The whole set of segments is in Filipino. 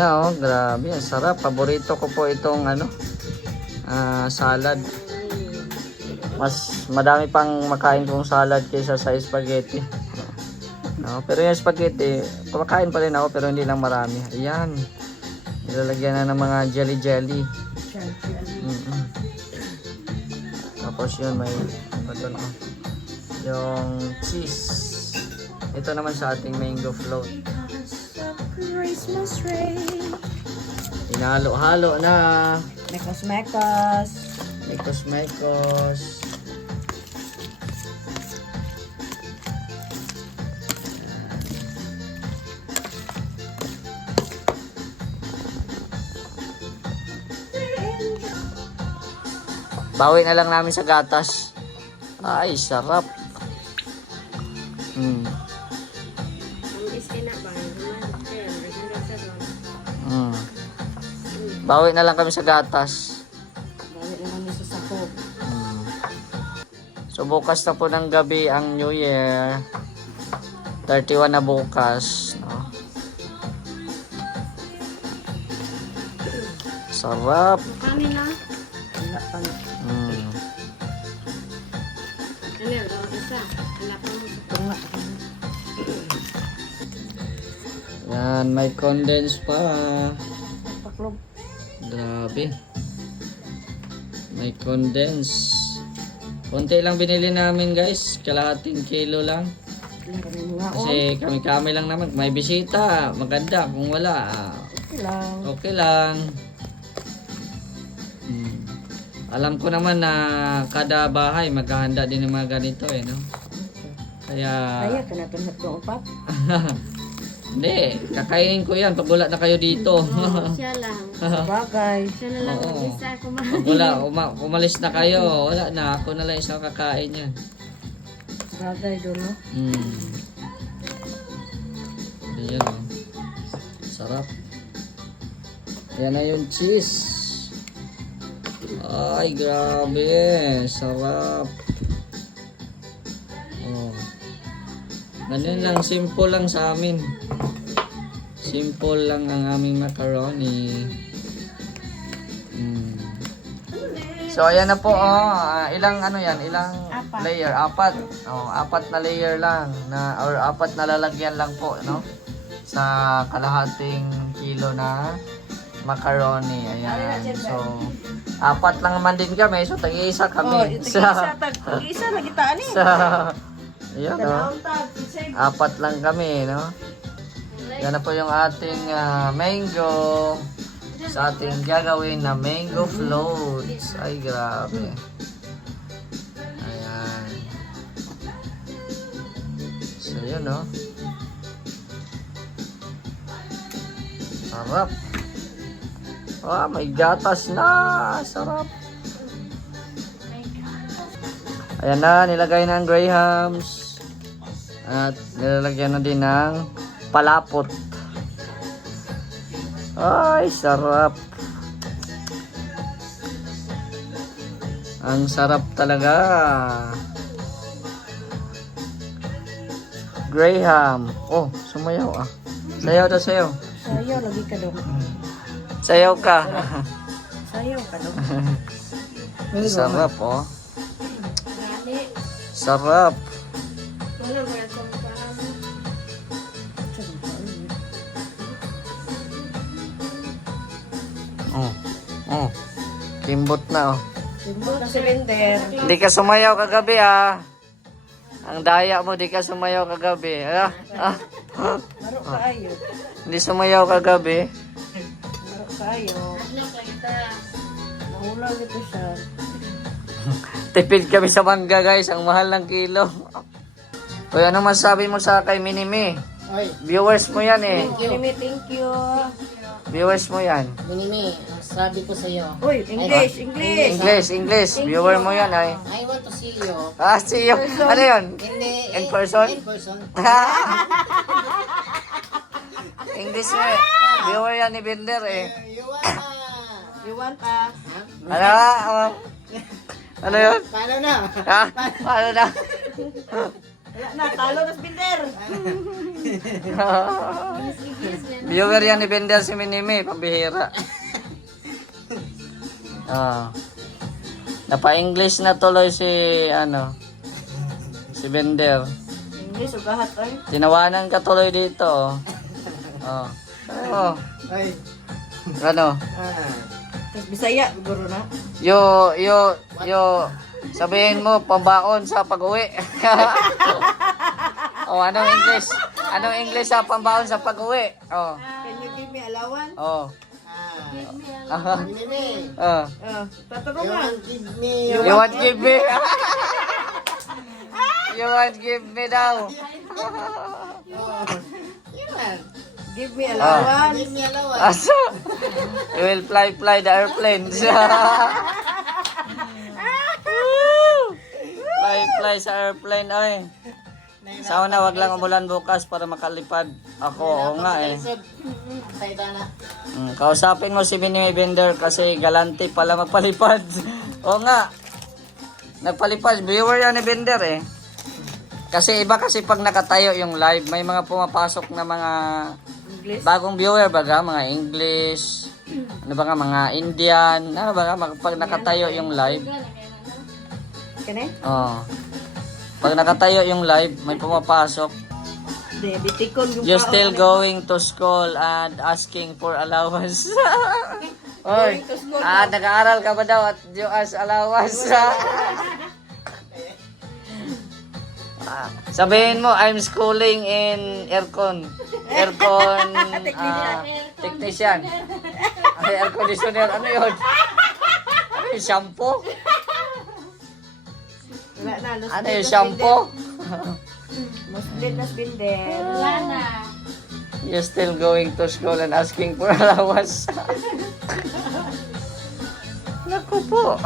na oh, grabe, ang sarap. Paborito ko po itong salad. Mas madami pang makain kong salad kaysa sa spaghetti. No, pero yung spaghetti, kumakain pa rin ako pero hindi lang marami. Ayan. Nilalagyan na ng mga jelly. Tapos yun, may doon, yung cheese. Ito naman sa ating mango float. Christmas rain. Hinalo-halo na. Mekos. Mekos. Bawi na lang namin sa gatas. Ay, sarap. Bawi na lang kami sa gatas. Bawi na kami sa sakop. So bukas na po ng gabi ang New Year. 31 na bukas, no? Sarap. Kami na. Wala pa na. Ano yun? Isa. Wala pa mo sa tunga. Yan, may condense pa. Paklog. Grabe. May condense. Konti lang binili namin guys. Kalahating kilo lang. Kasi kami-kami lang naman. May bisita. Maganda. Kung wala, okay lang. Alam ko naman na kada bahay maghahanda din ng mga ganito no? Kaya ka na tunhat ng upat? Hindi, kakainin ko yan pag wala na kayo dito. Siya lang. Sabagay. Siya na lang mag-isa kumain. Pag wala, umalis na kayo, wala na, ako na lang isang kakain yan. Sabagay doon, no? Ayan o. Sarap. Yan na yung cheese. Ay, grabe. Sarap. Oh. Ganyan lang, simple lang sa amin. Simple lang ang aming macaroni. So ayan na po ilang ilang layer? 4. Oh, 4 na layer lang or 4 na lalagyan lang po, no? Sa kalahating kilo na macaroni. Ayan. So 4 lang naman din kami. So tag-iisa kami. Tag-iisa na gitaan eh. Ayan, no? 4 lang kami, no? Yan na po yung ating mango sa ating gagawin na mango floats. Ay, grabe. Ayan. So, yun, no? Sarap. May gatas na. Sarap. Ayan na, nilagay na ang grahams. At nilalagyan na din ng palapot. Ay, sarap. Ang sarap talaga. Graham. Oh, sumayaw Sayaw daw, sayaw. Sayaw, lagi ka daw. Sayaw ka. Sayaw ka daw. Sarap, Sarap. Wala ba ito Kimbot na, Simbol na silinder. Hindi ka sumayaw kagabi, Ang daya mo, di ka sumayaw kagabi. Marok ka ayo. Hindi sumayaw kagabi. Marok ka ayo. Nahulang ito siya. Tipid kami sa mangga, guys. Ang mahal ng kilo. Uy, anong masasabi mo sa kay Minimi? Viewers mo yan Minimi, thank you. Viewers mo yan. Minimi, sabi ko sa iyo. Uy, English. English. Viewer mo yan, I want to see you. See you. Ano yun? In person? In person. English mo Viewer yan ni Binder You want Ano yun? Paano na? Paano na? Wala na, talo na si Binder. Viewer yan ni Bender si Minimi, pambihira. Napa-English na tuloy si si Bender. English, ugahat ay. Tinawanan ka tuloy dito. Ay. Ano? Tapos Bisaya, siguro na. Yo, sabihin mo, pambaon sa pag-uwi. Anong English? Anong English sa pambaon sa pag-uwi? Can you give me allowance? Mimi. Tatanong You nga. won't give me. You won't give me? You won't give me daw. Give me allowance. Give me allowance. Asa? You will fly the airplane. Fly sa airplane, ay. Sana wag lang umulan bukas para makalipad. Ako, oo nga eh. Kausapin mo si Minimi Bender kasi galante pala magpalipad. Oo nga. Nagpalipad. Viewer yan ni Bender eh. Kasi iba kasi pag nakatayo yung live, may mga pumapasok na mga English. bagong viewer baga, mga English, ano ba nga, mga Indian, ano ba nga, pag nakatayo yung live. Kani? Pag nakatayo yung live, may pumapasok. Di, bitikon yung You kaon still na- going to school and asking for allowance. Oy, Going to school nag-aaral ka ba daw at you ask allowance? Sabihin mo, I'm schooling in aircon. Aircon technician. Ay, air conditioner. Ano yun? Ano yung shampoo? Wala na, no Ano split yung na si shampoo? Binder. No split na si Binder. Wala na. You're still going to school and asking for allowance. Naku po.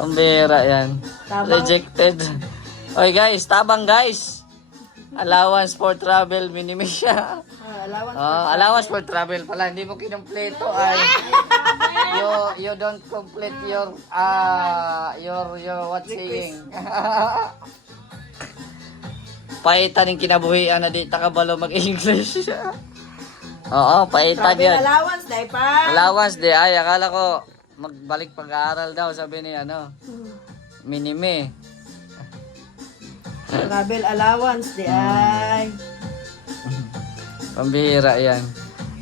Ang bira yan. Tabang. Rejected. Oy guys, tabang guys. Allowance for travel, Minimi siya. Allowance. Allowance for travel pala, hindi mo kinumpleto ay. You don't complete your what saying. Paitan yung kinabuhian na di takabalo mag-English. Oo, paitan Travel yan. allowance, dahil pa. Allowance di ay, akala ko magbalik pag-aaral daw, sabi ni Minimi. Travel allowance, di ay. Pambihira yan.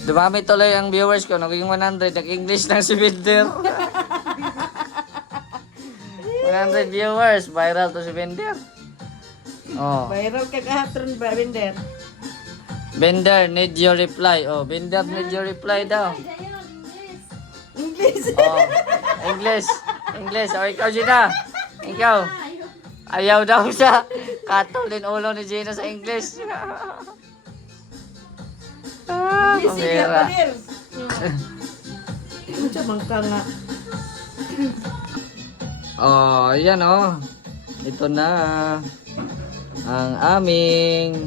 Dumami tuloy ang viewers ko, naging 100, nag-English na si Binder. 100 viewers, viral to si Binder. Viral ka kahatron ba, Binder? Binder, need your reply. Binder, need your reply daw. English. English. Ikaw, Gina. Ikaw. Ayaw daw siya. Katol din ulo ni Gina sa English. Sige, Pambihira. Binder. Mucho bangka nga. Yan Ito na ang aming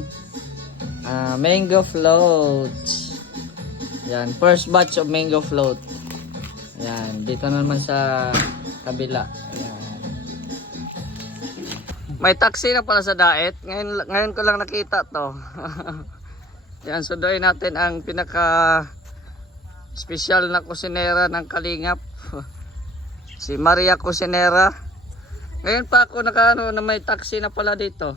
mango floats. Yan, first batch of mango float. Yan, dito naman sa kabila. Yan. May taxi na pala sa Daet. Ngayon ko lang nakita to. Yan, sunduin natin ang pinaka special na kusinera ng Kalingap. Si Maria Cusinera. Ngayon pa ako na may taxi na pala dito.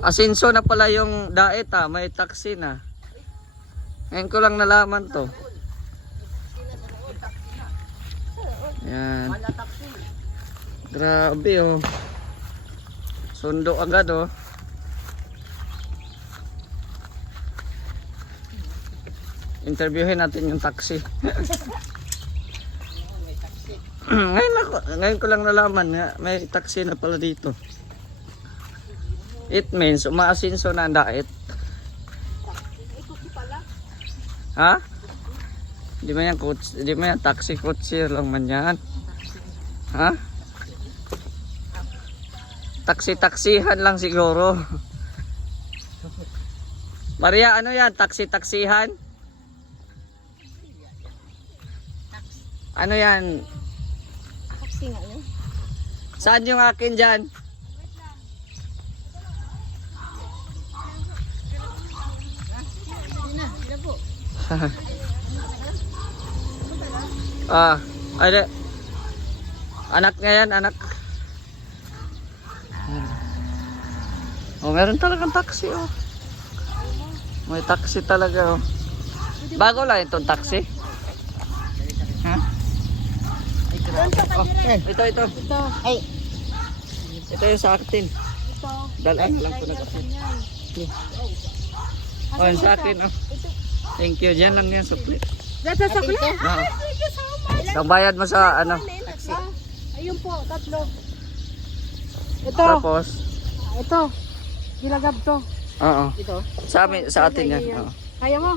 Asinso na pala yung Daet may taxi na. Ngayon ko lang nalaman to. Yan. Grabe Sundo agad Interviewin natin yung taxi. Ngayon ko lang nalaman nga may taxi na pala dito. It means umaasinso na ang Daet. Ha? Di ba yan taxi kutsi lang man yan? Ha? Taksi-taksihan lang siguro. Maria, ano yan? Taksi-taksihan? Ano yan? Taxi nga yun. Saan yung akin dyan? Ay, di. Anak nga yan, anak. Oh, meron talagang taxi, oh. May taxi talaga, oh. Bago lang itong taxi. Ha? Oh, ito. Ay, Ito yung sa akin. Dalaan lang ko na kasi. Oh, yung sa akin, oh. Thank you. Diyan lang yan, supli. Dito sa kulo. Oo. Ang bayad mo sa ano. Ayun po, 3. Ito. Tapos, Ito. Gilagab to. oo. Ito. Sa amin, sa atin yan. Oo. Kaya mo?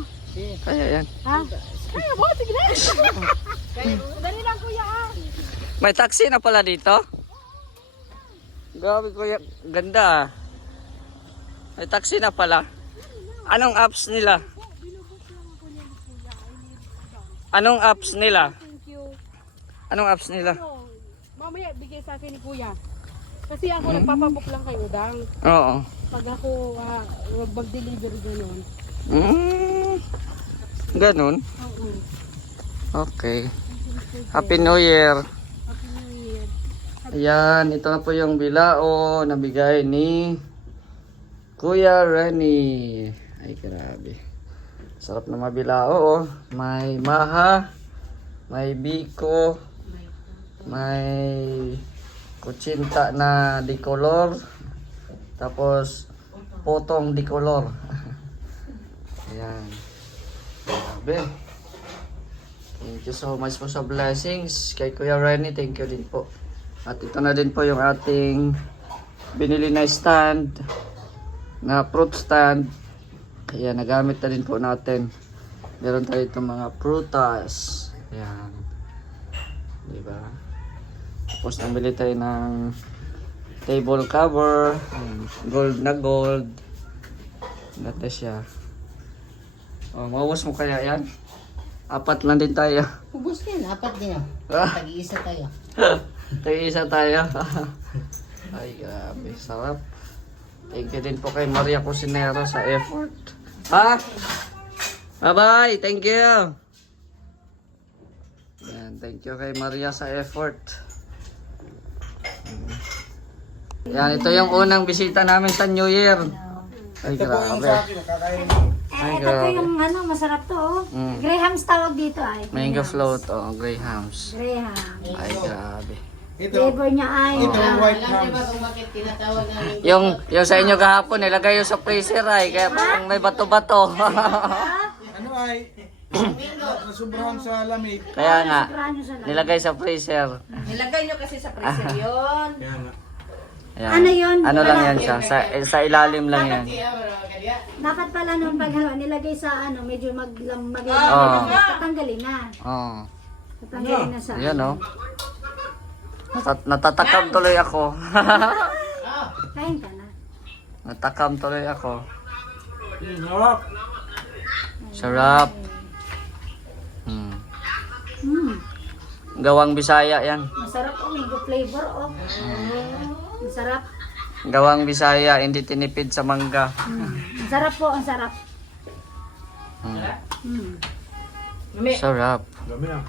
Kaya yan. Ha? Kaya mo? Sige na. Dali lang kuya ah. May taxi na pala dito. Grabe kuya, ganda ah. May taxi na pala. Anong apps nila? Anong apps nila? Thank you. Anong apps nila? Ano, mamaya bigay sa akin ni kuya. Kasi ako nagpapabook lang kayo dang. Oo. Pag ako mag-deliver gano'n. Ganun. Oo. Okay. Happy New Year. Happy New Year. Ayan, ito na po yung bilao na bigay ni Kuya Renny. Ay, grabe. Sarap na mabilao, oh. May maha, may biko, may kutsinta na dikolor, tapos potong dikolor. Ayan. Grabe. Thank you so much po sa blessings kay Kuya Renny. Thank you din po. At ito na din po yung ating binili na stand, na fruit stand. Kaya nagamit na din po natin. Meron tayo itong mga prutas. Ayan. Diba? Tapos nabili tayo ng table cover. Ayan. Gold na gold. Ganda siya. Oh, maubos mo kaya yan? 4 lang din tayo. ubos din. 4 din ah. Ah. Tag-iisa tayo. Isa tayo. Ay, grabe. Sarap. Thank you din po kay Maria Cusinero sa effort. Ha? Bye-bye. Thank you. Yan, thank you kay Maria sa effort. Yan, ito yung unang bisita namin sa New Year. Ay, grabe. Ay, Ito po grabe. yung ano, masarap to oh. Mm. Grahams tawag dito ay. Mango float, oh, Grahams. Graham. Ay, grabe. Flavor niya ay Alam niyo ba kung bakit tinatawag namin? Yung sa inyo kahapon, nilagay yung sa freezer ay, kaya parang may bato-bato. Ano ay nasubrahan sa lamig. Kaya nga, Brano sa lang. nilagay sa freezer. Nilagay nyo kasi sa freezer yun. Kaya nga. Ayan. Ano yun? Ano lang yan siya, sa ilalim lang yan. Dapat pala nung paghalo nilagay sa ano, medyo Oo. tatanggalin na. Oo. Tatanggalin na sa. Yan oh. Natatakam tuloy ako. Kain ka na. Natakam tuloy ako. Harap. Sarap. Hmm. Gawang Bisaya yan. Masarap oh, mango flavor oh. Masarap. Gawang Bisaya, hindi tinipid sa mangga. Masarap po, ang sarap. Sarap. Dami na.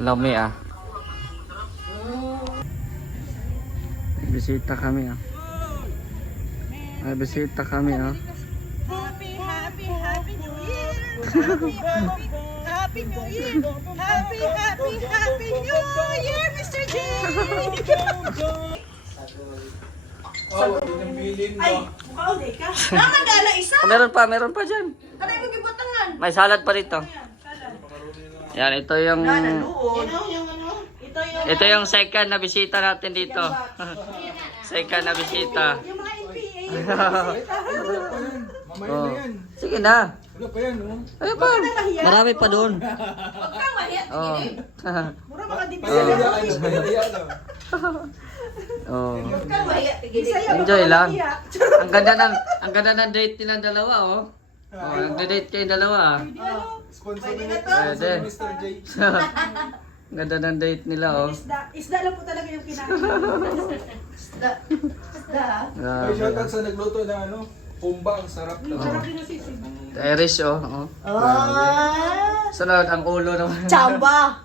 Lami ah. May bisita kami ah. May bisita kami ah. Happy New Year! Happy New Year, Mr. J! Oh, pinambilin mo. Mukha ka. Nakagala isa! Meron pa dyan. Kanay mo gibutangan. May salad pa rito. Yan, ito yung ito yung second na bisita natin dito. Second na bisita. Yung mga NPA. Mamaya Oh. na yan. Sige na. Wala pa yan, oh. Ay pa. Marami pa doon. Huwag kang mahiyat. Oh. Mura mga dito Kaya sa'yo. ano, kaya ano. Oh. Huwag kang mahiyat. Sa'yo, Enjoy baka lang. mahiya. Ang ganda ng date nilang dalawa, oh. Oh, nagde-date kayong dalawa. Ah. Sponsor Pwede na na to. sponsor Pwede. ni Mr. J. Ganda ng date nila, oh. Isda lang po talaga yung kinain. Ay, shoutout sa nagluto ng ano, humba, ang sarap Sarap talaga. din ang sisig. Irish, oh. Oh. Sunod, ang ulo naman. Chamba!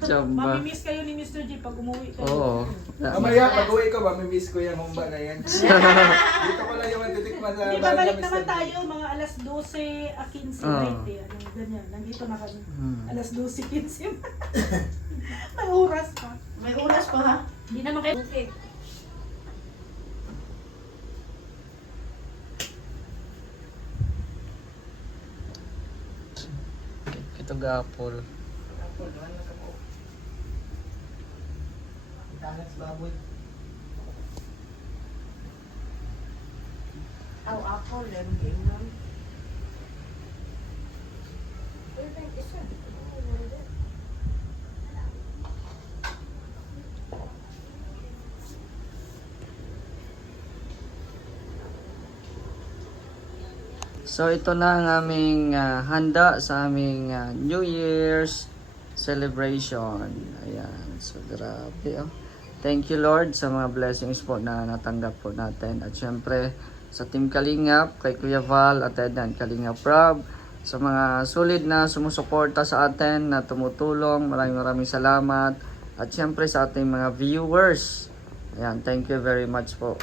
Chamba. Mamimiss kayo ni Mr. G pag umuwi kayo. Oo. Mamaya, pag-uwi ko ba, may-miss ko yung humba na yan. Dito ko lang yung matitikman sa Di ba bahay balik na naman Mr. G. tayo mga alas 12, 15, Oo. 20. Ano, ganyan. Nandito na kami. Hmm. Alas 12, 15. May oras pa. May oras pa ha? Hindi naman kayo. Okay. Ito gapol. Talas baboy. Aw, ako, lembing nun. So ito na ang aming handa sa aming New Year's celebration. Ayan. So grabe, oh. Thank you Lord sa mga blessings po na natanggap po natin. At syempre sa Team Kalingap, kay Kuya Val, at Edan Kalingap Rob, sa mga solid na sumusuporta sa atin, na tumutulong. Maraming salamat. At syempre sa ating mga viewers. Ayan, thank you very much po.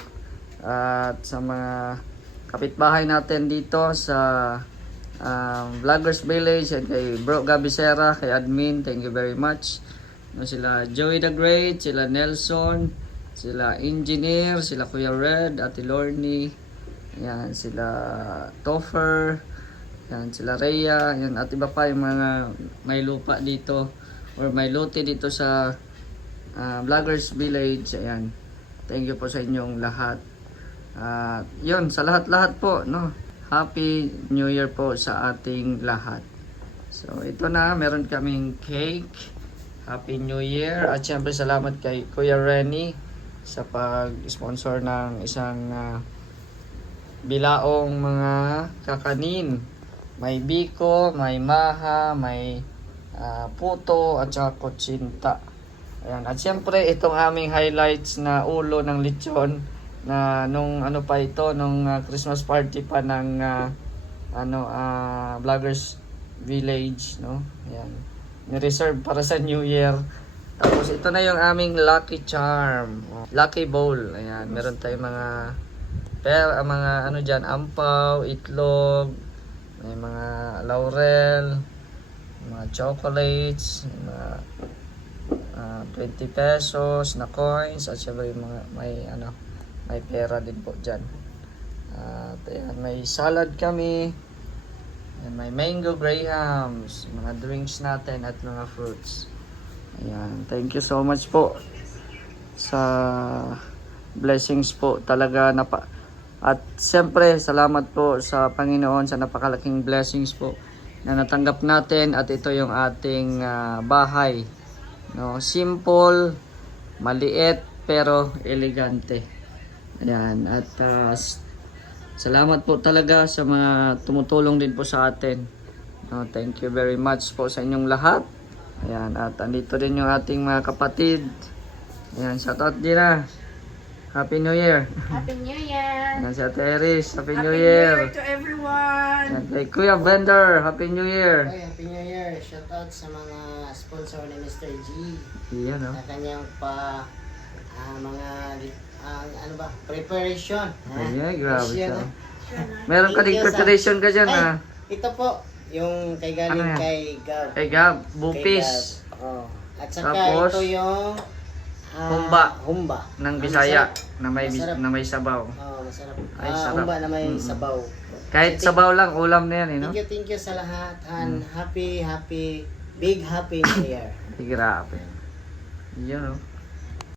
At sa mga kapitbahay natin dito sa Vloggers Village, at kay Bro Gabi Serra, kay Admin, thank you very much. Sila Joey the Great, sila Nelson, sila Engineer, sila Kuya Red, Ate Lorny, yan, sila Toffer, yan, sila Rhea, yan, at iba pa yung mga may lupa dito or may lote dito sa Vloggers Village. Ayan, thank you po sa inyong lahat. Yun, sa lahat-lahat po, no? Happy New Year po sa ating lahat. So, ito na, meron kaming cake. Happy New Year. At syempre, salamat kay Kuya Renny sa pag-sponsor ng isang bilaong mga kakanin. May biko, may maha, may puto, at saka kutsinta. Ayan. At syempre, itong aming highlights na ulo ng lechon na nung ano pa ito, nung Christmas party pa ng Vloggers Village, no? Ayan. Ni-reserve para sa New Year. Tapos ito na yung aming Lucky Charm, Lucky Bowl. Ayan, meron tayong mga mga ano diyan, ampaw, itlog, may mga laurel, mga chocolates, mga 20 pesos na coins, at syempre mga may pera din po dyan. At ayan, may salad kami. Ayan, may mango grahams, mga drinks natin at mga fruits. Ayan, thank you so much po sa blessings po talaga at siyempre salamat po sa Panginoon sa napakalaking blessings po na natanggap natin. At ito yung ating bahay, no? Simple, maliit pero elegante. Ayan, at salamat po talaga sa mga tumutulong din po sa atin. No, thank you very much po sa inyong lahat. Ayan, at andito din yung ating mga kapatid. Ayan, shoutout din na. Happy New Year. Happy New Year! Ayan si Ate Eris, Happy New Happy Year. to everyone! Ayan, kay Kuya Bender, Happy New Year. Ay, Happy New Year. Shoutout sa mga sponsor ni Mr. G. Ayan, no? Sa kanyang preparation. Ayan, grabe Siya siya. na. Meron ka Thank ding you, preparation ka dyan, Ay, ha? ito po, yung kay galing Ano yan? kay Gab. Kay Gab, Kay Bupis. Gab. Oh. At saka Tapos, ito yung humba. Ng Ang Bisaya masarap. na may Masarap. sabaw. Oh, masarap. Ay, sarap. Humba na may sabaw. Kahit sabaw lang, ulam na yan, eh, no? Thank you sa lahat. And happy New Year. Grabe. Yun, no?